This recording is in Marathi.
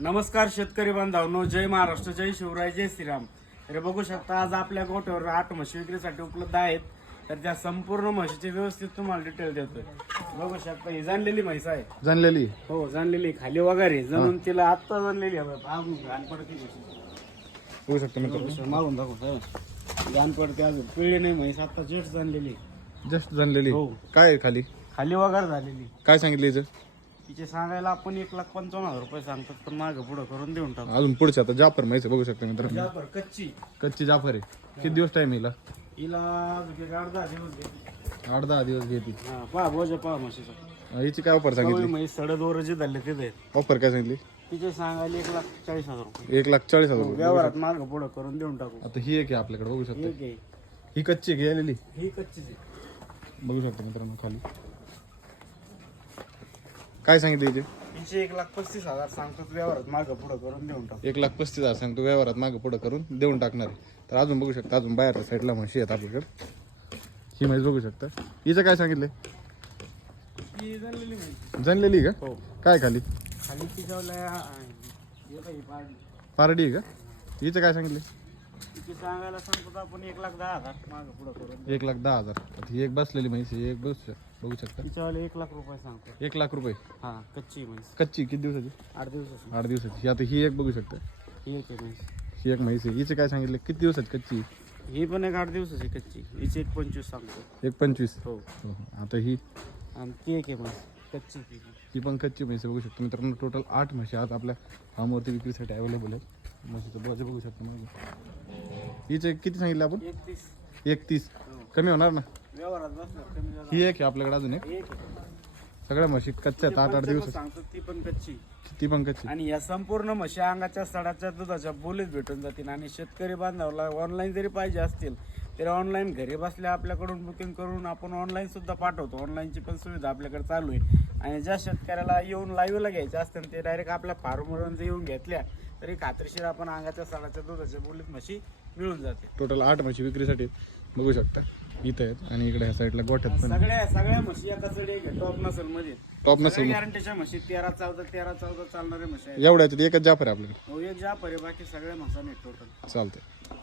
नमस्कार शेतकरी बांधवांनो, जय महाराष्ट्र, जय शिवराय, जय श्रीराम. तर बघू शकता आज आपल्या गोठ्यावर 8 म्हशी विक्रीसाठी उपलब्ध आहेत. तर त्या संपूर्ण म्हशीचे व्यवस्थित तुम्हाला डिटेल देतोय. बघू शकता ही जाणलेली म्हैस आहे. जाणलेली हो जाणलेली, खाली वगैरे जणून तिला आत्ता जाणलेली आहे. घाण पडते बघू शकतो मित्रांनो, मागून दाखव. घाण पडते, अजून पिळली नाही म्हैस, आता जस्ट जाणलेली. जस्ट जाणलेली. हो. काय आहे खाली? खाली वगैरे झालेली. काय सांगितलं हिचं? तिचे सांगायला आपण 1,55,000 रुपये सांगतात, पण मागं पुढं करून देऊन टाकू. अजून पुढचे आता जाफर म्हैस आहे, बघू शकतो मित्रांनो. जाफर कच्ची. कच्ची जाफर आहे. किती दिवस टाइम हिला? हिला 8-10 दिवस घेते. 8-10 दिवस घेते. हा पहा, बोजा पहा म्हशीचा. हिची काय ऑफर सांगितली? म्हैस सडदवर जे झाले तिथे ऑफर काय सांगितली? तिचे सांगायला 1,40,000 रुपये. 1,40,000 रुपये. व्यवहारात मागं पुढं करून देऊन टाकू. आता ही एक आहे आपल्याकडे, बघू शकतो. एक आहे. ही कच्ची आहे, गेलेली ही कच्चीच आहे. बघू शकतो मित्रांनो. खाली काय सांगितलं हिचे? तिचे 1,35,000 सांगतात, व्यवहारात मागं पुढं करून देऊन टाकू. 1,35,000 सांगतो, व्यवहारात मागं पुढं करून देऊन टाकणार आहे. तर अजून बघू शकता, अजून बाहेरच्या साईडला म्हशी आहेत आपल्याकडे. ही म्हैस बघू शकता. हिचं काय सांगितलं? ही झालेली म्हैस. जाणलेली का? हो. काय खाली? खाली तिच्यावल्या पाडली. पारडी आहे का? हिचं काय सांगितलं? तिचे सांगायला सांगतो आपण 1,10,000 मागं पुढं करून. 1,10,000. आता ही एक बसलेली म्हैस आहे, एक बघू शकता. तिच्यावाले 1,00,000 रुपये सांगतो. 1,00,000 रुपये. हा कच्ची म्हैस. कच्ची किती दिवसाची? 8 दिवसाची. 8 दिवसाची. ही आता ही एक बघू शकता. ही एक आहे म्हैस. ही एक म्हैस आहे. हिचं काय सांगितलं? किती दिवसाची कच्ची? ही पण एक 8 दिवसाची कच्ची. हिची 1,25,000 सांगतो. 1,25,000. हो. हो. आता ही आणि ती एक आहे म्हैस कच्ची. ती पण. ती पण कच्ची म्हैस आहे, बघू शकतो मित्रांनो. टोटल 8 म्हशी आज आपल्या फार्मवरती विक्रीसाठी अवेलेबल आहेत. म्हशीचं बजे बघू शकतो मग. हिचं किती सांगितलं आपण? 31. 31. हो. कमी होणार ना? व्यवहारात बसणार कमी झाला. ही एक आहे आपल्याकडे, अजून एक. एक आहे. सगळ्या म्हशी कच्च्या आहेत, 8-8 दिवस. सांगतो ती पण कच्ची. ती पण कच्ची. आणि या संपूर्ण म्हशी अंगाच्या सडाच्या दुधाच्या बोलीत भेटून जातील. आणि शेतकरी बांधवाला ऑनलाईन जरी पाहिजे असतील तर ऑनलाईन घरी बसल्या आपल्याकडून बुकिंग करून आपण ऑनलाईन सुद्धा पाठवतो. ऑनलाईनची पण सुविधा आपल्याकडे चालू आहे. आणि ज्या शेतकऱ्याला येऊन लाईव्हला घ्यायचे असतील ते डायरेक्ट आपल्या फार्मवरून जर येऊन घेतल्या तरी खात्रीशीर आपण अंगाच्या सडाच्या दुधाच्या बोलीत म्हशी मिळून जाते. टोटल 8 म्हशी विक्रीसाठी बघू शकता इथं आहेत. आणि इकडे ह्या साईडला गोठ्यात पण सगळ्या म्हशी एका चढी टॉप नसल मध्ये. टॉप नसेल. गॅरंटीच्या म्हशी 13-14 चालणारे म्हशी आहेत. एवढ्या एकच जाफर आहे आपल्याकडे. हो एक जा परे, बाकी सगळ्या म्हसा नाही टोटल. चालतंय.